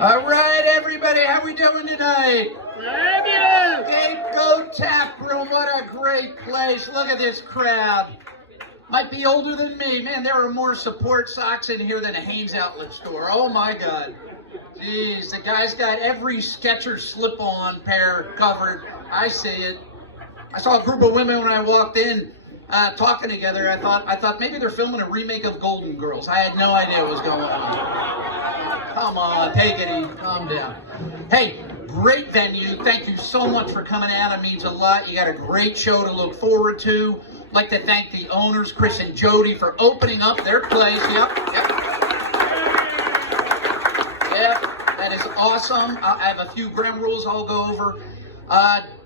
All right, everybody, how we doing tonight? Scapegoat Taproom, what a great place. Look at this crowd. Might be older than me. Man, there are more support socks in here than a Hanes outlet store. Oh, my God. Jeez, the guy's got every Skechers slip-on pair covered. I see it. I saw a group of women when I walked in talking together. I thought maybe they're filming a remake of Golden Girls. I had no idea what was going on. Come on, take it easy. Calm down. Hey, great venue. Thank you so much for coming out. It means a lot. You got a great show to look forward to. I'd like to thank the owners, Chris and Jody, for opening up their place. Yep. That is awesome. I have a few ground rules I'll go over.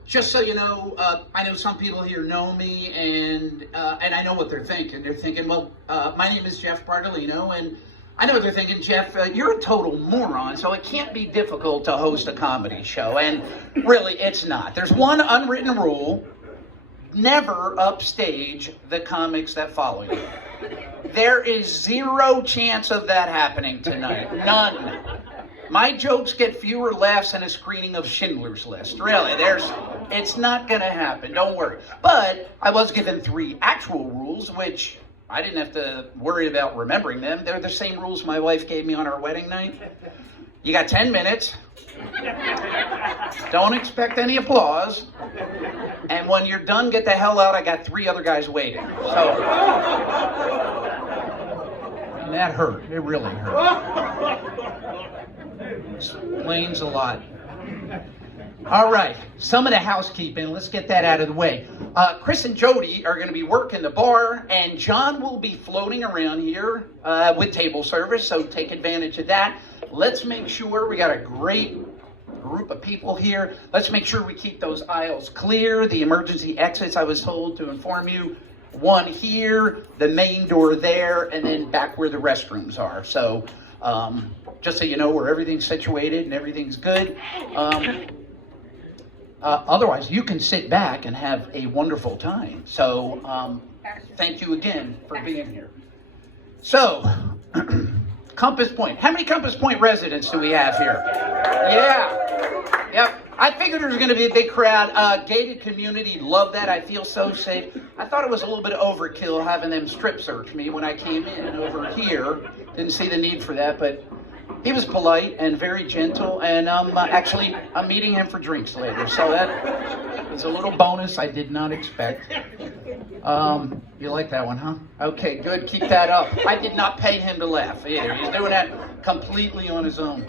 Just so you know, I know some people here know me, and I know what they're thinking. They're thinking, well, my name is Jeff Bartolino, and I know what they're thinking, Jeff, you're a total moron, so it can't be difficult to host a comedy show. And really, it's not. There's one unwritten rule: never upstage the comics that follow you. There is zero chance of that happening tonight. None. My jokes get fewer laughs than a screening of Schindler's List. Really, it's not going to happen. Don't worry. But I was given 3 actual rules, which I didn't have to worry about remembering them. They're the same rules my wife gave me on our wedding night. You got 10 minutes. Don't expect any applause. And when you're done, get the hell out. I got 3 other guys waiting. So that hurt. It really hurt. Explains a lot. All right, some of the housekeeping, let's get that out of the way. Chris and Jody are going to be working the bar, and John will be floating around here with table service, so take advantage of that. Let's make sure we got a great group of people here. Let's make sure we keep those aisles clear. The emergency exits, I was told to inform you, one here, the main door there, and then back where the restrooms are. So just so you know where everything's situated and everything's good. Otherwise, you can sit back and have a wonderful time. So thank you again for being here. So, Compass Point. How many Compass Point residents do we have here? Yeah. Yep. I figured there was going to be a big crowd. Gated community, love that. I feel so safe. I thought it was a little bit of overkill having them strip search me when I came in over here. Didn't see the need for that, but he was polite and very gentle, and I'm meeting him for drinks later, so that was a little bonus I did not expect. You like that one, huh? Okay, good, keep that up. I did not pay him to laugh either. He's doing that completely on his own.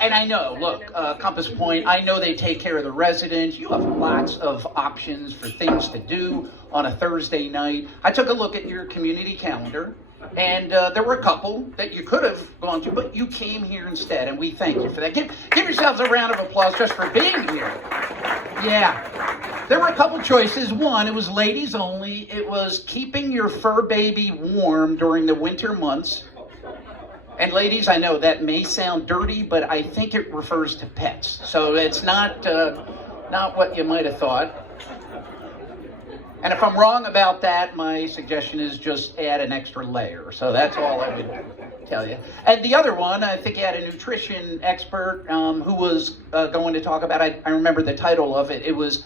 And I know, look, Compass Point, I know they take care of the residents. You have lots of options for things to do on a Thursday night. I took a look at your community calendar, and there were a couple that you could have gone to, but you came here instead, and we thank you for that. Give yourselves a round of applause just for being here. Yeah. There were a couple choices. One, it was ladies only. It was keeping your fur baby warm during the winter months. And ladies, I know that may sound dirty, but I think it refers to pets. So it's not what you might have thought. And if I'm wrong about that, my suggestion is just add an extra layer. So that's all I would tell you. And the other one, I think you had a nutrition expert who was going to talk about, I remember the title of it. It was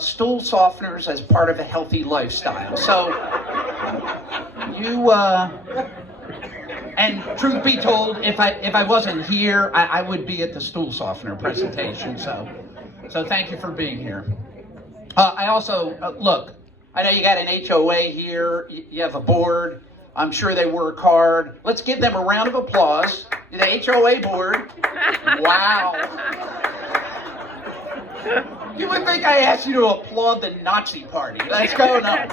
stool softeners as part of a healthy lifestyle. So you... And truth be told, if I wasn't here, I would be at the stool softener presentation. So thank you for being here. I also, look, I know you got an HOA here. You have a board. I'm sure they work hard. Let's give them a round of applause. The HOA board. Wow. You would think I asked you to applaud the Nazi party. Let's go now.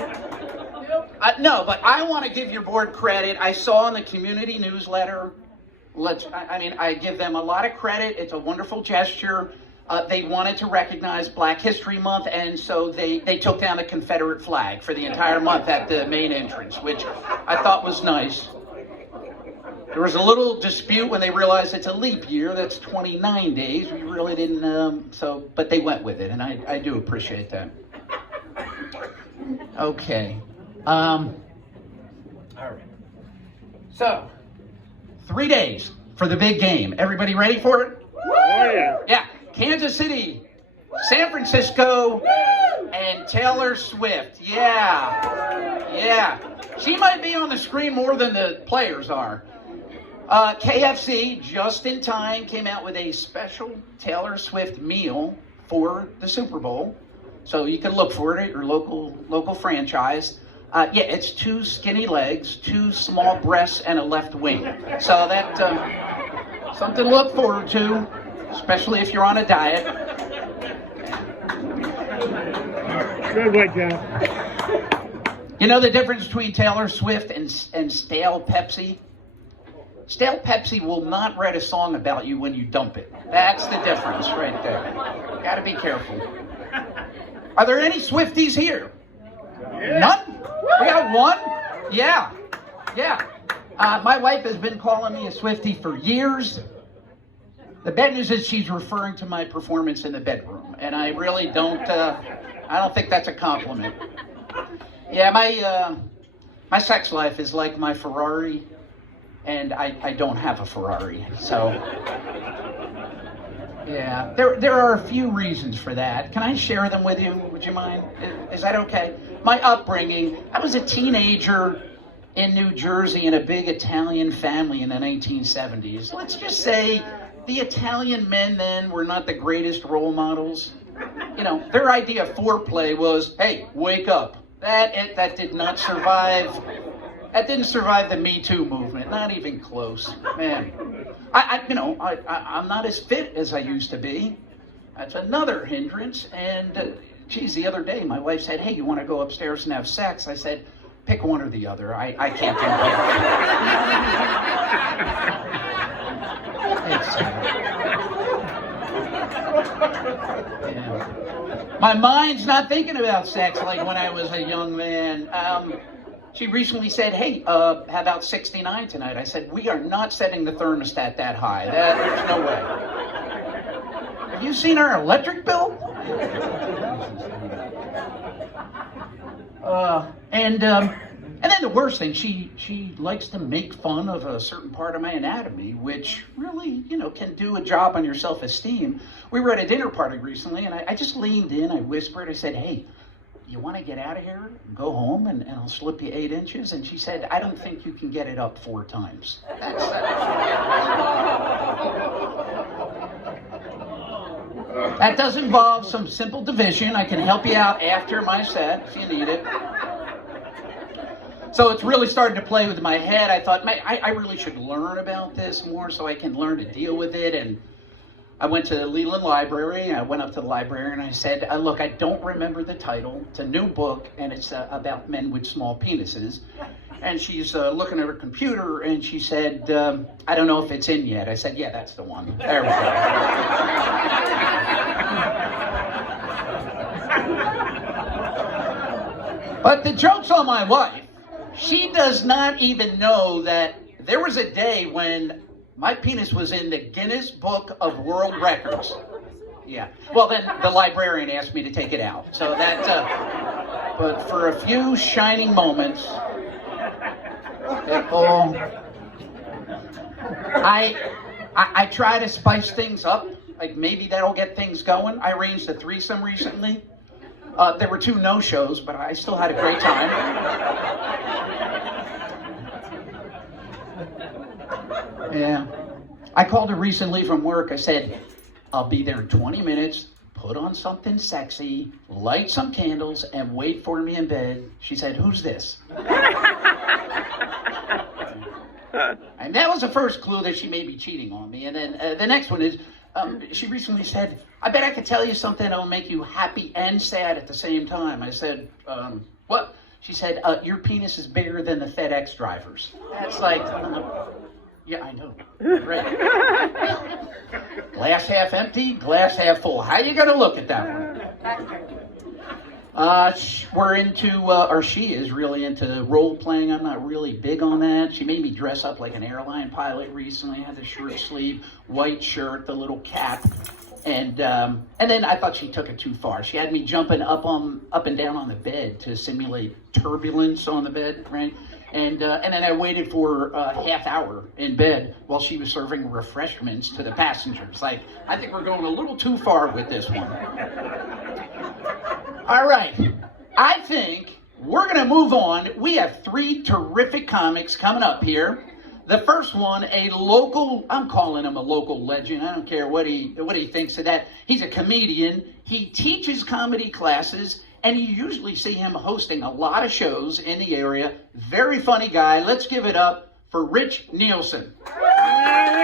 No, but I want to give your board credit. I saw in the community newsletter, I give them a lot of credit. It's a wonderful gesture. They wanted to recognize Black History Month, and so they took down the Confederate flag for the entire month at the main entrance, which I thought was nice. There was a little dispute when they realized it's a leap year. That's 29 days. We really didn't, but they went with it, and I do appreciate that. Okay. All right. So, 3 days. for the big game. Everybody ready for it? Oh, yeah. Yeah, Kansas City, San Francisco, and Taylor Swift. Yeah. She might be on the screen more than the players are. KFC, just in time, came out with a special Taylor Swift meal for the Super Bowl. So you can look for it at your local franchise. It's 2 skinny legs, 2 small breasts, and a left wing. So that's something to look forward to, especially if you're on a diet. Good one, Jeff. You know the difference between Taylor Swift and stale Pepsi? Stale Pepsi will not write a song about you when you dump it. That's the difference right there. Gotta be careful. Are there any Swifties here? Yeah. None? We got one? Yeah. My wife has been calling me a Swiftie for years. The bad news is she's referring to my performance in the bedroom, and I really don't think that's a compliment. Yeah, my sex life is like my Ferrari, and I don't have a Ferrari, so yeah. There are a few reasons for that. Can I share them with you? Would you mind? Is that okay? My upbringing, I was a teenager in New Jersey in a big Italian family in the 1970s. Let's just say the Italian men then were not the greatest role models. You know, their idea of foreplay was, hey, wake up. That did not survive. That didn't survive the Me Too movement. Not even close, man. I'm not as fit as I used to be. That's another hindrance. And geez, the other day my wife said, "Hey, you want to go upstairs and have sex?" I said, "Pick one or the other. I can't do that." Yeah. My mind's not thinking about sex like when I was a young man. She recently said, "Hey, how about 69 tonight?" I said, "We are not setting the thermostat that high. There's no way." Have you seen our electric bill? And then the worst thing, she likes to make fun of a certain part of my anatomy, which really, can do a job on your self-esteem. We were at a dinner party recently, and I just leaned in, I whispered, I said, "Hey, you want to get out of here and go home, and I'll slip you 8 inches?" And she said, "I don't think you can get it up 4 times. That does involve some simple division. I can help you out after my set if you need it. So it's really starting to play with my head. I thought, I really should learn about this more so I can learn to deal with it. And I went to the Leland Library. I went up to the librarian and I said, "Look, I don't remember the title. It's a new book, and it's about men with small penises." And she's looking at her computer, and she said, "I don't know if it's in yet." I said, "Yeah, that's the one." There we go. But the joke's on my wife. She does not even know that there was a day when my penis was in the Guinness Book of World Records. Yeah. Well, then the librarian asked me to take it out. So that, but for a few shining moments, I try to spice things up. Like maybe that'll get things going. I arranged a threesome recently. There were 2 no-shows, but I still had a great time. Yeah. I called her recently from work. I said, "I'll be there in 20 minutes. Put on something sexy, light some candles, and wait for me in bed." She said, "Who's this?" And that was the first clue that she may be cheating on me. And then the next one is, she recently said, "I bet I could tell you something that'll make you happy and sad at the same time." I said, "What?" She said, "Your penis is bigger than the FedEx drivers." That's like, yeah, I know. Right. Glass half empty, glass half full. How you gonna look at that one? We're into, or she is really into role playing. I'm not really big on that. She made me dress up like an airline pilot recently. I had the short sleeve, white shirt, the little cap. And then I thought she took it too far. She had me jumping up and down on the bed to simulate turbulence on the bed, right? And then I waited for a half hour in bed while she was serving refreshments to the passengers. Like, I think we're going a little too far with this one. All right. I think we're going to move on. We have 3 terrific comics coming up here. The first one, a local, I'm calling him a local legend. I don't care what he thinks of that. He's a comedian. He teaches comedy classes, and you usually see him hosting a lot of shows in the area. Very funny guy. Let's give it up for Rich Nielsen. Hey!